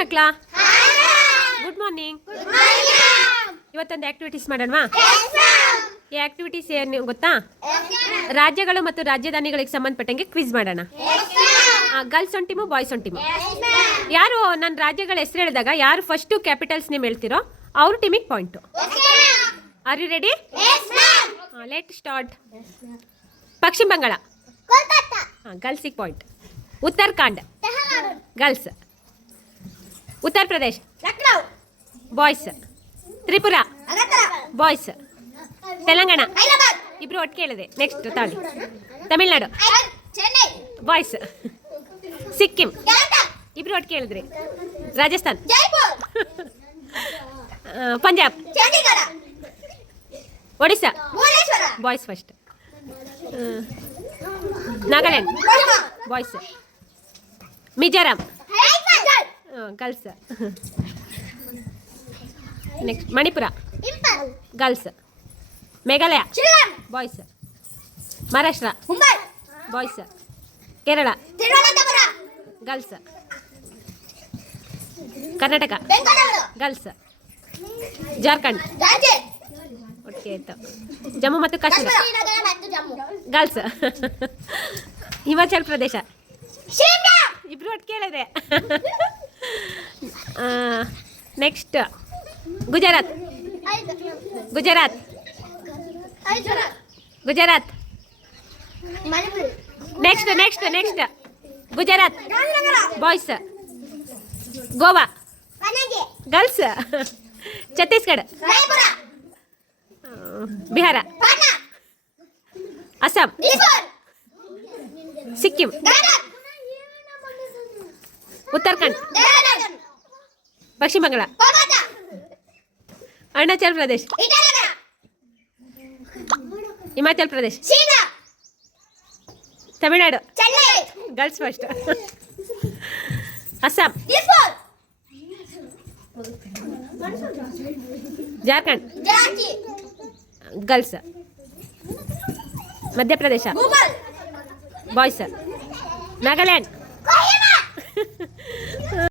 ಮಕ್ಕಳಾ, good morning. ಇವತ್ತೊಂದು activities ಮಾಡೋಣವಾ? ಈ activities ಏನು ಗೊತ್ತಾ? ರಾಜ್ಯಗಳು ಮತ್ತು ರಾಜಧಾನಿಗಳಿಗೆ ಸಂಬಂಧಪಟ್ಟಂಗೆ ಕ್ವಿಜ್ ಮಾಡೋಣ. ಗರ್ಲ್ಸ್ ಒಂದು ಟೀಮು, ಬಾಯ್ಸ್ ಒಂದು ಟೀಮು. ಯಾರು ನನ್ನ ರಾಜ್ಯಗಳ ಹೆಸರು ಹೇಳಿದಾಗ ಯಾರು ಫಸ್ಟು ಕ್ಯಾಪಿಟಲ್ಸ್ ನೇಮ್ ಹೇಳ್ತಿರೋ ಅವ್ರ ಟೀಮಿಗೆ point. Are you ready? Let start. Paschim Bangal, ಗರ್ಲ್ಸಿಗೆ point. Uttarakhand, girls. Uttar Pradesh, boys. Tripura, boys. Telangana, ಇಬ್ರು ಒಟ್ಟಿಗೆ ಹೇಳಿದೆ. ನೆಕ್ಸ್ಟ್ ತಾಳಿ. ತಮಿಳ್ನಾಡು, ಬಾಯ್ಸ್. ಸಿಕ್ಕಿಂ, ಇಬ್ರು ಒಟ್ಟಿಗೆ ಹೇಳಿದ್ರಿ. Rajasthan, Punjab, Odisha, boys first. Nagaland, boys. Mizoram, girls. Next Manipur, girls. Meghalaya, boys. Maharashtra, boys. Kerala, girls. Karnataka, girls. Jharkhand, ಒಟ್ಟಿಗೆ ಆಯಿತು. ಜಮ್ಮು ಮತ್ತು ಕಾಶ್ಮೀರ, ಗರ್ಲ್ಸ್. ಹಿಮಾಚಲ್ ಪ್ರದೇಶ, ಇಬ್ರು ಒಟ್ಟಿಗೆ ಹೇಳಿದೆ. Next Gujarat, Gujarat, Gujarat. Next next next Gujarat, boys. Goa, girls. Chhattisgarh, Bihar, Assam, Sikkim, Uttarakhand, ಪಶ್ಚಿಮ Bangala, Arunachal Pradesh, Himachal Pradesh, Tamil Nadu, girls first. Assam, Jharkhand, girls. Madhya Pradesh, boys. Nagaland,